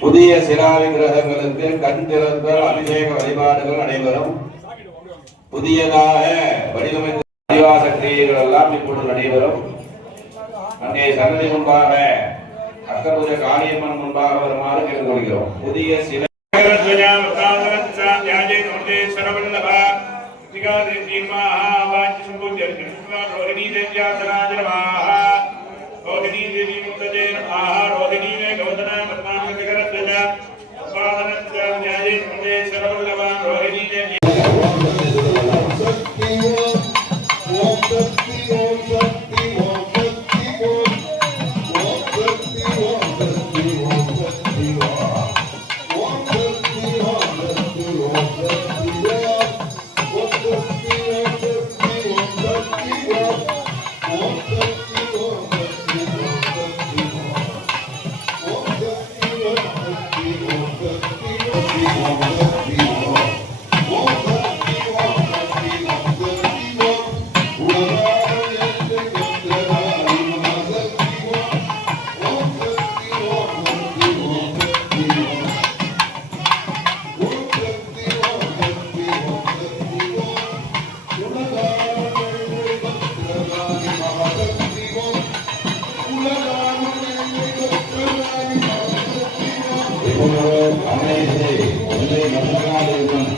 புதிய சிலா விக்கிரகங்களுக்கு கண் திறந்த அபிஷேக வழிபாடுகள் நடைபெறும் புதியதாக வடிவமைத்த அதிவாச கிரியைகள் எல்லாம் இப்பொழுது நடைபெறும். அங்கே சன்னதி முன்பாக அஷ்டபுஜ காளியம்மன் முன்பாக வருமாறு கேட்டுக்கொள்கிறோம். புதிய சில रोहिणी देवी मुक्तजेन आह रोहिणी मे गौतनामस्माकं शिखरस्य தயவுசெய்து இதை மறந்துடாதீர்கள்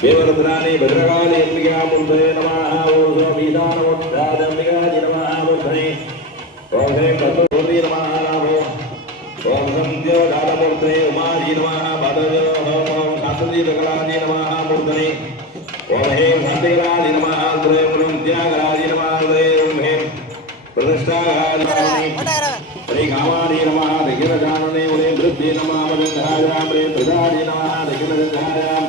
దేవరత్నాన్ని భద్రకాళి ఎంపిగా ముందే నమ ఓ స్వామిదానమోద్ధాదంబిగా నమ ఓషణి ఓషణి కర్మూర్తి నమ రామో ఓం సంధ్యో దానమూర్తి ఉమాజీ నమ భద్రజో హోమం శాస్త్రీ రకరాజీ నమ மூர்த்தனை. ஓம் ஹேம் சந்திகராஜி நமாந்திரே புரம் தியாகராஜி நமாந்திரே ஓம் ஹேம் பிரதிஷ்டாகாரி ஸ்ரீ காமாரி நம தகிரஜானனே ஒரே விருத்தி நமாமதாயாம் ரே பிரதாரி நம தகிரஜாயாம்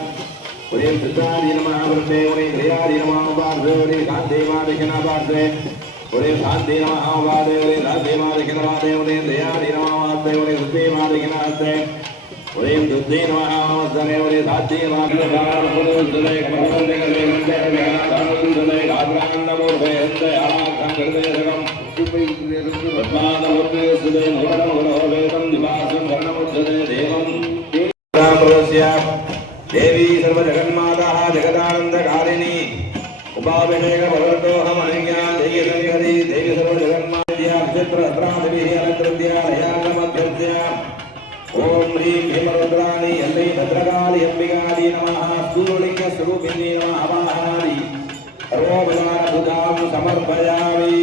ஒரே பிரதாரி நம விருத்தே ஒரே கிரியாரி நமாம் பார்த்தே ஒரே காந்தே மாதகினா பார்த்தே ஒரே சாந்தி நமாம் பார்த்தே ஒரே ராத்தே மாதகினா பார்த்தே ஒரே தயாரி நமாம் பார்த்தே ஒரே சுத்தே மாதகினா பார்த்தே ఉదయం దుద్ధి నమస్తమే ఉదయ దాచి దేవీ. సర్వజగన్మాతా జగదానందకారిణి. ఉపాభిషేక భగవతోహమన్యా దేవి సంహరి దేవి భద్రకాళి అంబికాది నమ స్థూలింగ స్వరూపిణి నమ అవాహారి రోమదానభుతాం సమర్పయామి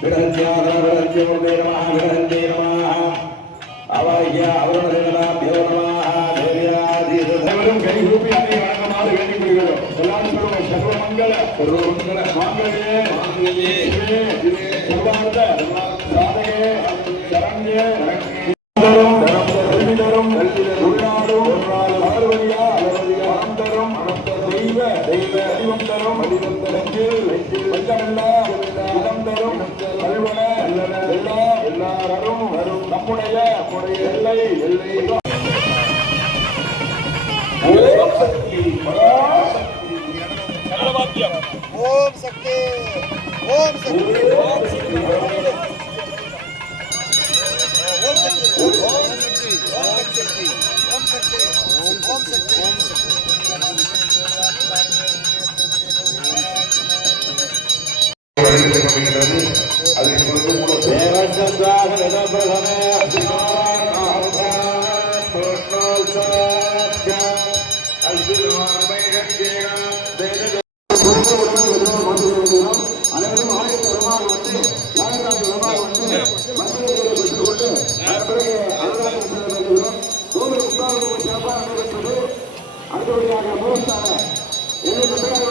విడహత్యాధనవరత్యోర్మే నమ విడహంతే నమ అవాహ్య అవరుణదేవనాభ్యో నమ దేవ్యాధీరం కై రూపి வணக்கமாக வேண்டிக் கொள்கிறோம் எல்லாரும் சொல்லுவோம் சர்வமங்கல சர்வமங்கல மாங்கல்யே மாங்கல்யே சர்வார்த்த சாதகே சரண்யே நம்முடைய நம்முடைய எல்லை எல்லை ஓம் சக்தி ஓம் சக்தி ஓம் சக்தி ஓம் சக்தி.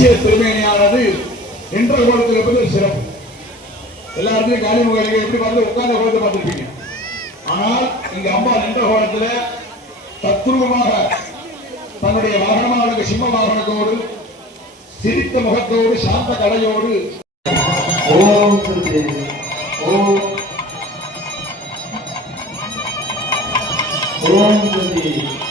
கட்சிய திருமேனியானது என்ற கோலத்தில் இருப்பது ஒரு சிறப்பு. எல்லாருமே காலி முகலிகள் எப்படி பார்த்து உட்கார்ந்த கோலத்தை பார்த்துருப்பீங்க. ஆனால் இங்க அம்மா நின்ற கோலத்தில் தத்ரூபமாக தன்னுடைய வாகனமாக சிம்ம வாகனத்தோடு சிரித்த முகத்தோடு சாந்த கலையோடு ஓம் ஓம். ஓம்